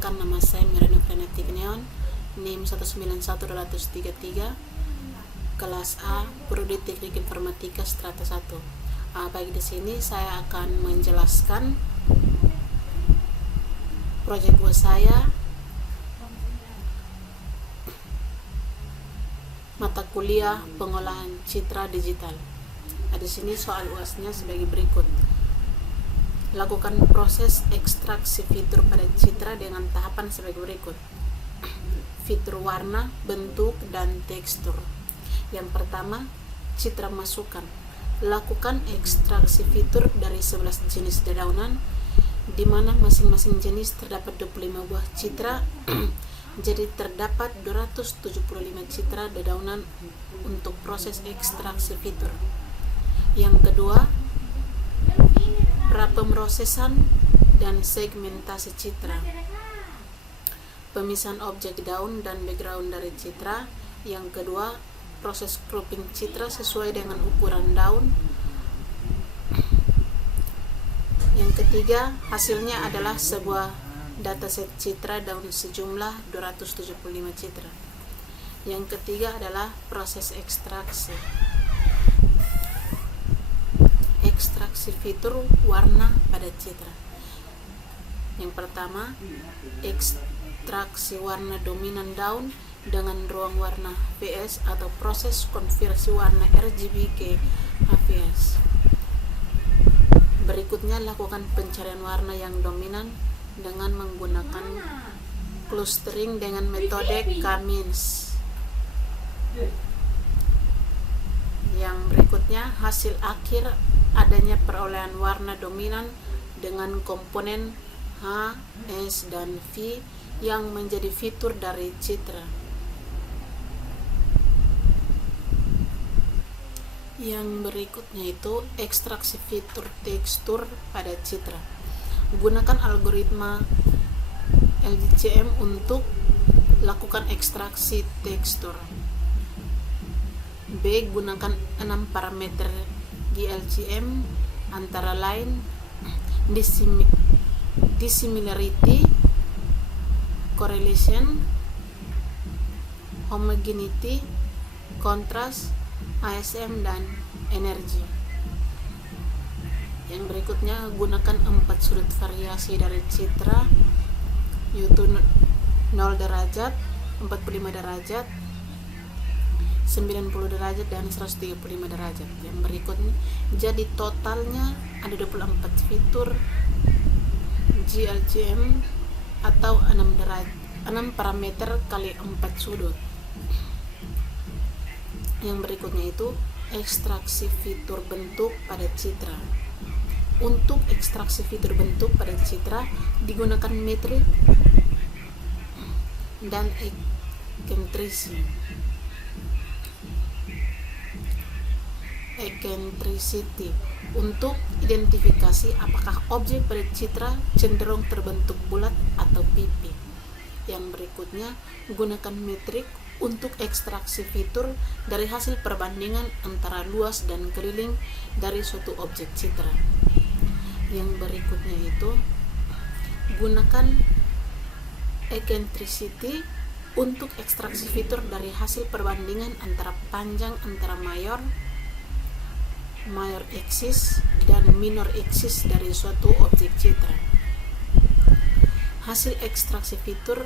Perkenalkan, nama saya Miranda Tigneon, NIM 191233, kelas A, Prodi Teknik Informatika Strata 1. Baik, di sini saya akan menjelaskan proyek UAS saya, mata kuliah pengolahan citra digital. Di sini soal UASnya sebagai berikut. Lakukan proses ekstraksi fitur pada citra dengan tahapan sebagai berikut. Fitur warna, bentuk, dan tekstur. Yang pertama, citra masukan. Lakukan ekstraksi fitur dari 11 jenis dedaunan, di mana masing-masing jenis terdapat 25 buah citra. Jadi terdapat 275 citra dedaunan untuk proses ekstraksi fitur. Yang kedua, pemrosesan dan segmentasi citra. Pemisahan objek daun dan background dari citra. Yang kedua, proses cropping citra sesuai dengan ukuran daun. Yang ketiga, hasilnya adalah sebuah dataset citra daun sejumlah 275 citra. Yang ketiga adalah proses ekstraksi. Ekstraksi fitur warna pada citra. Yang pertama, ekstraksi warna dominan daun dengan ruang warna VS atau proses konversi warna RGB ke HVS. Berikutnya, lakukan pencarian warna yang dominan dengan menggunakan clustering dengan metode K-means. Yang berikutnya, hasil akhir adanya perolehan warna dominan dengan komponen H, S, dan V yang menjadi fitur dari citra. Yang berikutnya itu ekstraksi fitur tekstur pada citra. Gunakan algoritma LGCM untuk lakukan ekstraksi tekstur. B. Gunakan 6 parameter GLCM, antara lain dissimilarity, correlation, homogeneity, contrast, ASM, dan energy. Yang berikutnya, gunakan 4 sudut variasi dari citra, yaitu 0 derajat, 45 derajat, 90 derajat, dan 135 derajat. Yang berikutnya, jadi totalnya ada 24 fitur GLCM atau 6 parameter kali 4 sudut. Yang berikutnya itu ekstraksi fitur bentuk pada citra. Untuk ekstraksi fitur bentuk pada citra digunakan metrik dan eccentricity untuk identifikasi apakah objek pada citra cenderung terbentuk bulat atau pipi. Yang berikutnya, gunakan metrik untuk ekstraksi fitur dari hasil perbandingan antara luas dan keliling dari suatu objek citra. Yang berikutnya itu, gunakan eccentricity untuk ekstraksi fitur dari hasil perbandingan antara panjang antara mayor axis dan minor axis dari suatu objek citra. Hasil ekstraksi fitur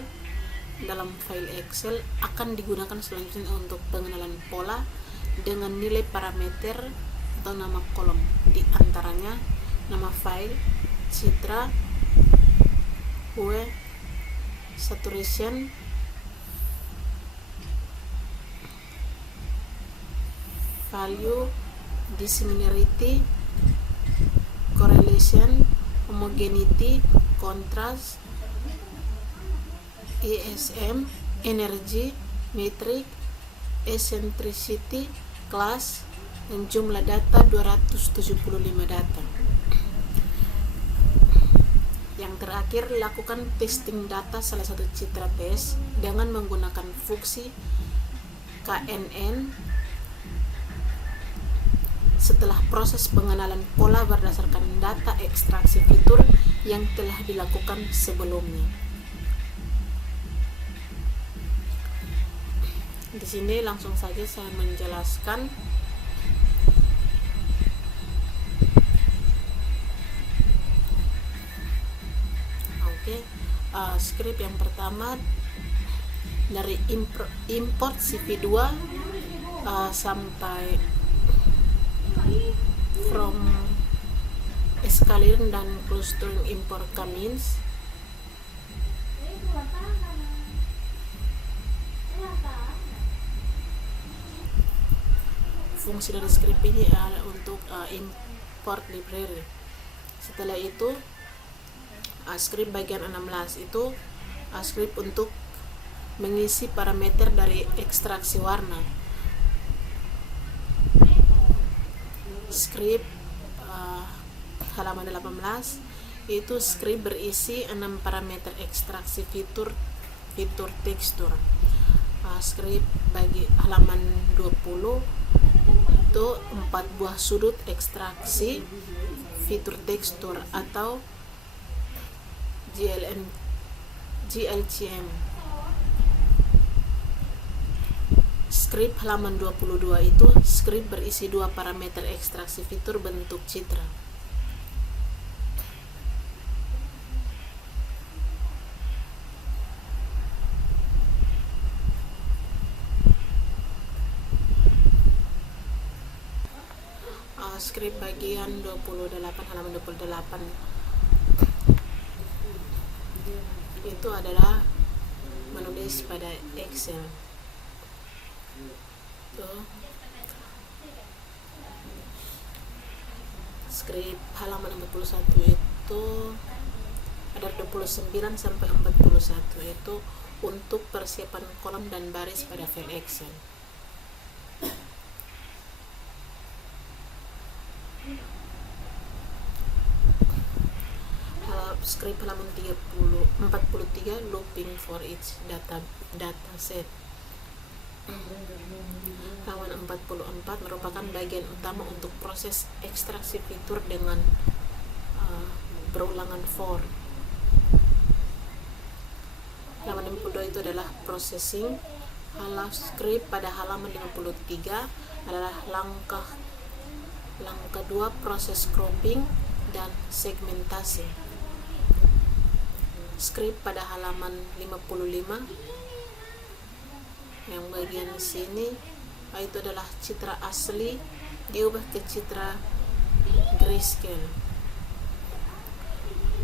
dalam file Excel akan digunakan selanjutnya untuk pengenalan pola dengan nilai parameter atau nama kolom, di antaranya nama file, citra, hue, saturation, value, dissimilarity, correlation, homogeneity, contrast, ASM, energy, metric, eccentricity, class, dan jumlah data 275 data. Yang terakhir, lakukan testing data salah satu citra tes dengan menggunakan fungsi KNN. Setelah proses pengenalan pola berdasarkan data ekstraksi fitur yang telah dilakukan sebelumnya. Di sini langsung saja saya menjelaskan. Oke, script yang pertama dari import CV2 sampai from escalating dan clustering import commands. Fungsi dari script ini adalah untuk import library. Setelah itu script bagian 16 itu script untuk mengisi parameter dari ekstraksi warna. Script halaman 18 itu script berisi 6 parameter ekstraksi fitur tekstur. Script bagi halaman 20 itu 4 buah sudut ekstraksi fitur tekstur atau GLCM. Script halaman 22 itu script berisi 2 parameter ekstraksi fitur bentuk citra. Script bagian 28 halaman 28 itu adalah menulis pada Excel. Script halaman 41 itu ada 29 sampai 41 itu untuk persiapan kolom dan baris pada file Excel. Script halaman 43 looping for each data set. Halaman 44 merupakan bagian utama untuk proses ekstraksi fitur dengan berulangan for. Halaman 52 itu adalah processing. Script pada halaman 53 adalah langkah 2 proses cropping dan segmentasi. Script pada halaman 55 yang bagian sini itu adalah citra asli diubah ke citra grayscale.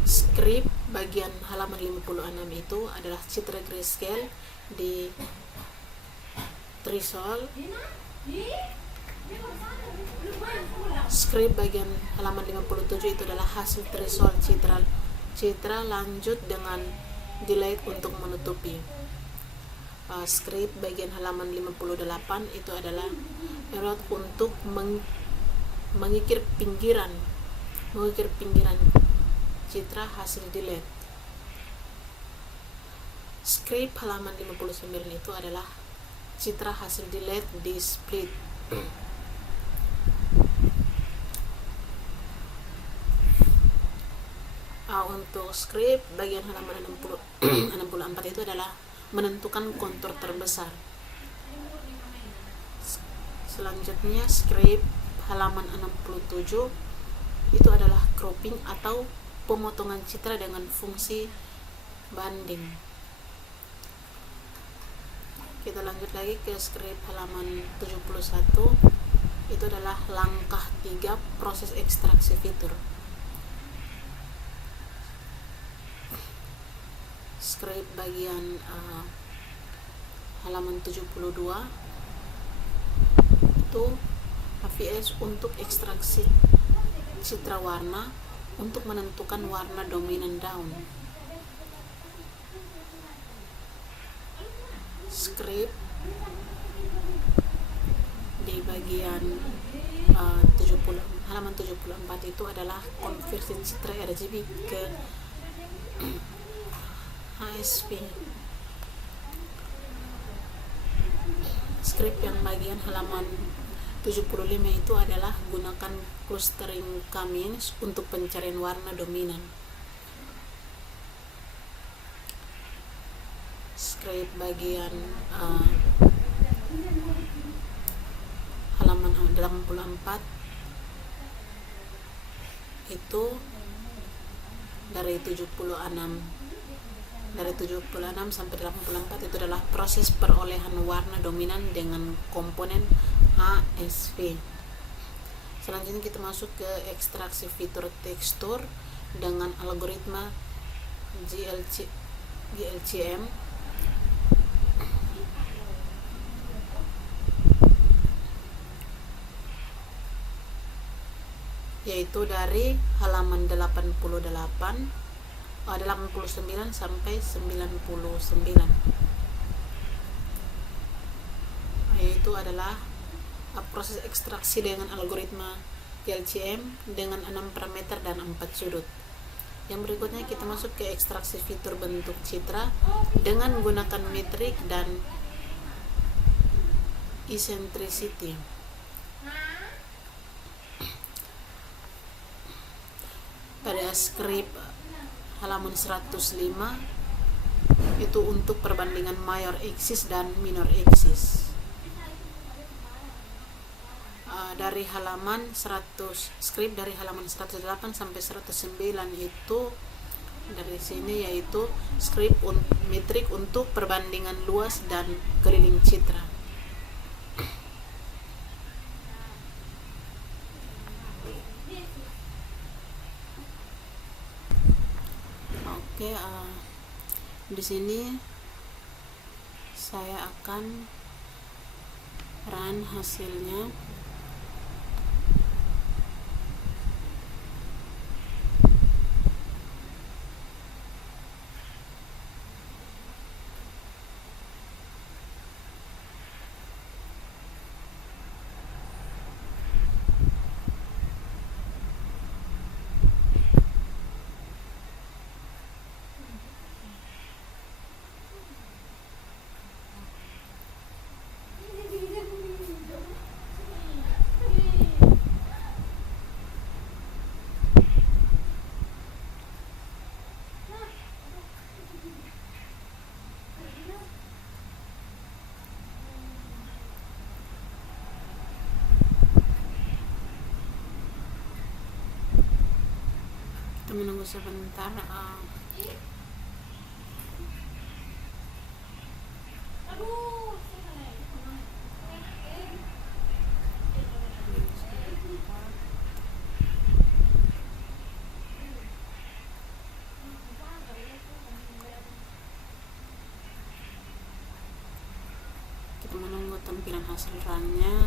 Script bagian halaman 56 itu adalah citra grayscale di threshold. Script bagian halaman 57 itu adalah hasil threshold citra lanjut dengan delete untuk menutupi. Script bagian halaman 58 itu adalah error untuk mengikir pinggiran citra hasil delete. Script halaman 59 itu adalah citra hasil delete di split. Untuk script bagian halaman 64 itu adalah menentukan kontur terbesar. Selanjutnya script halaman 67 itu adalah cropping atau pemotongan citra dengan fungsi banding. Kita lanjut lagi ke script halaman 71 itu adalah langkah 3 proses ekstraksi fitur. Script bagian halaman 72 itu AVS untuk ekstraksi citra warna untuk menentukan warna dominan daun. Script di bagian halaman 74 itu adalah konversi citra RGB ke HSP. Script yang bagian halaman 75 itu adalah gunakan clustering commands untuk pencarian warna dominan. Script bagian halaman 84 itu dari 76 sampai 84 itu adalah proses perolehan warna dominan dengan komponen ASV. Selanjutnya kita masuk ke ekstraksi fitur tekstur dengan algoritma GLCM. Yaitu dari halaman 89 sampai 99. Yaitu adalah proses ekstraksi dengan algoritma GLCM dengan 6 parameter dan 4 sudut. Yang berikutnya kita masuk ke ekstraksi fitur bentuk citra dengan menggunakan metrik dan eccentricity. Pada skrip halaman 105 itu untuk perbandingan major axis dan minor axis. Dari halaman 108 sampai 109 itu dari sini yaitu skrip metrik untuk perbandingan luas dan keliling citra. Oke, di sini saya akan run hasilnya. Kita menunggu sebentar. Kita menunggu tampilan hasil runnya.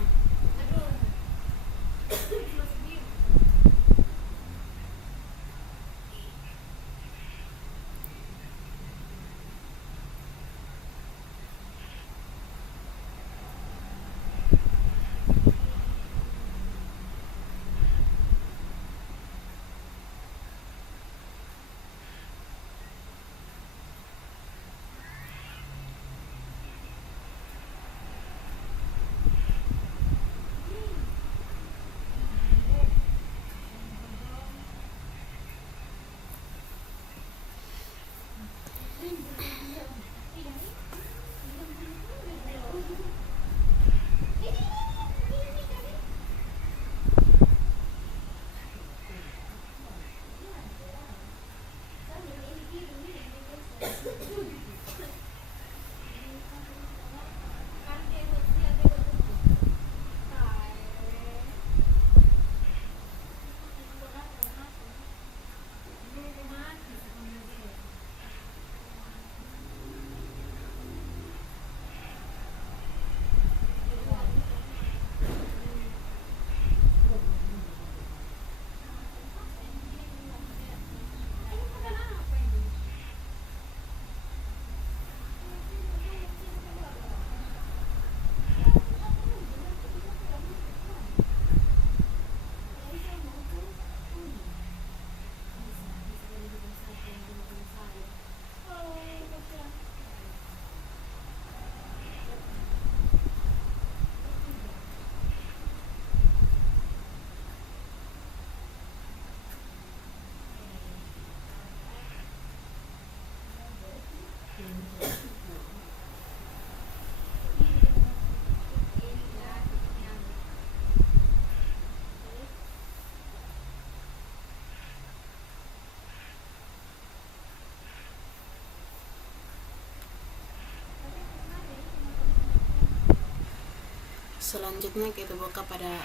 Selanjutnya kita buka pada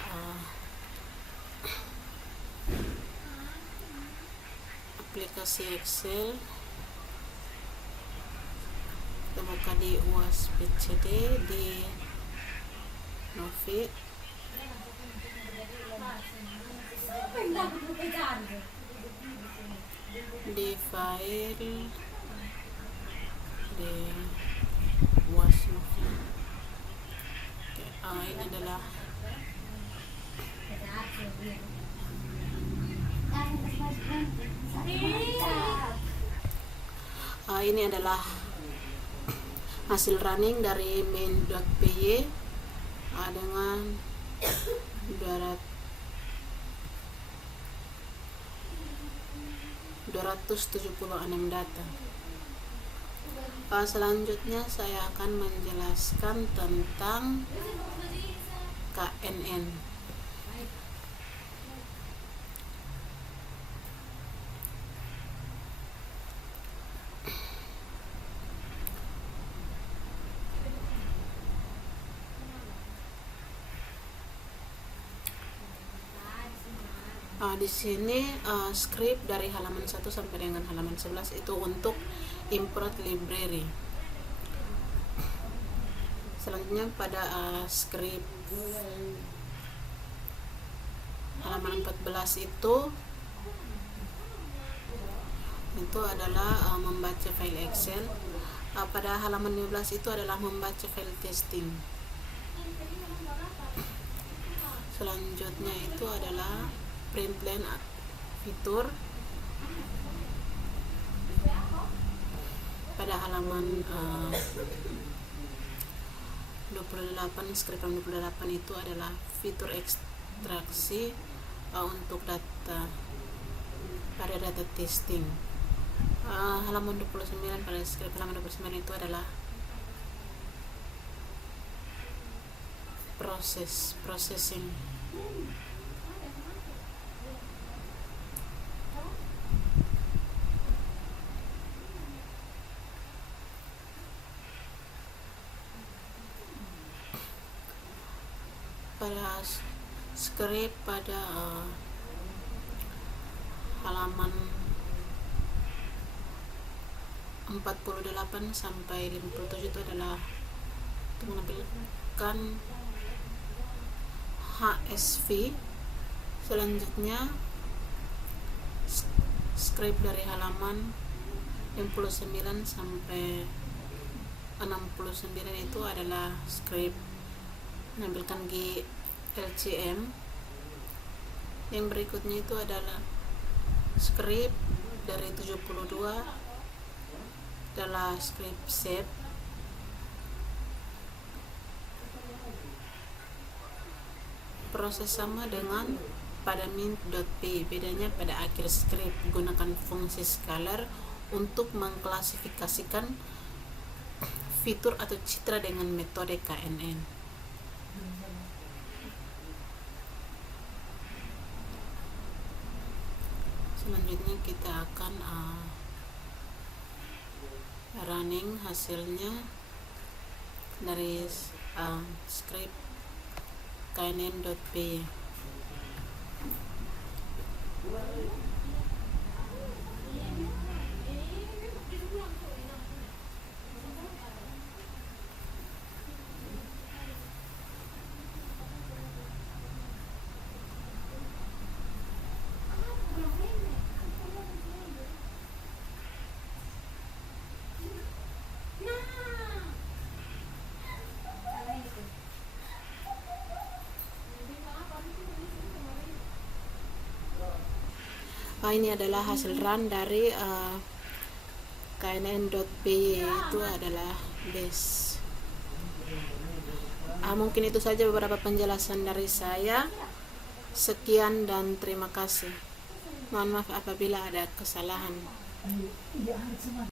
aplikasi Excel. Kita buka di UAS PCD, di Novi, di file, di UAS Novi. Ini adalah ini adalah hasil running dari main.py dengan 276 data. Selanjutnya saya akan menjelaskan tentang KNN. Di sini script dari halaman 1 sampai dengan halaman 11 itu untuk import library. Selanjutnya pada script halaman 14 itu adalah membaca file Excel. Pada halaman 15 itu adalah membaca file testing. Selanjutnya itu adalah print line fitur. Pada halaman 28, script 28 itu adalah fitur ekstraksi untuk data pada data testing. Halaman 29, pada script halaman 29 itu adalah processing. Pada script pada halaman 48 sampai 57 itu adalah untuk menampilkan HSV. Selanjutnya script dari halaman 59 sampai 69 itu adalah script menampilkan GLCM. Yang berikutnya itu adalah script dari 72 adalah script shape. Proses sama dengan pada mint.py, bedanya pada akhir script gunakan fungsi scalar untuk mengklasifikasikan fitur atau citra dengan metode KNN. Selanjutnya kita akan running hasilnya dari script knn.py. Ini adalah hasil run dari knn.py, itu adalah base. Mungkin itu saja beberapa penjelasan dari saya. Sekian dan terima kasih. Mohon maaf apabila ada kesalahan.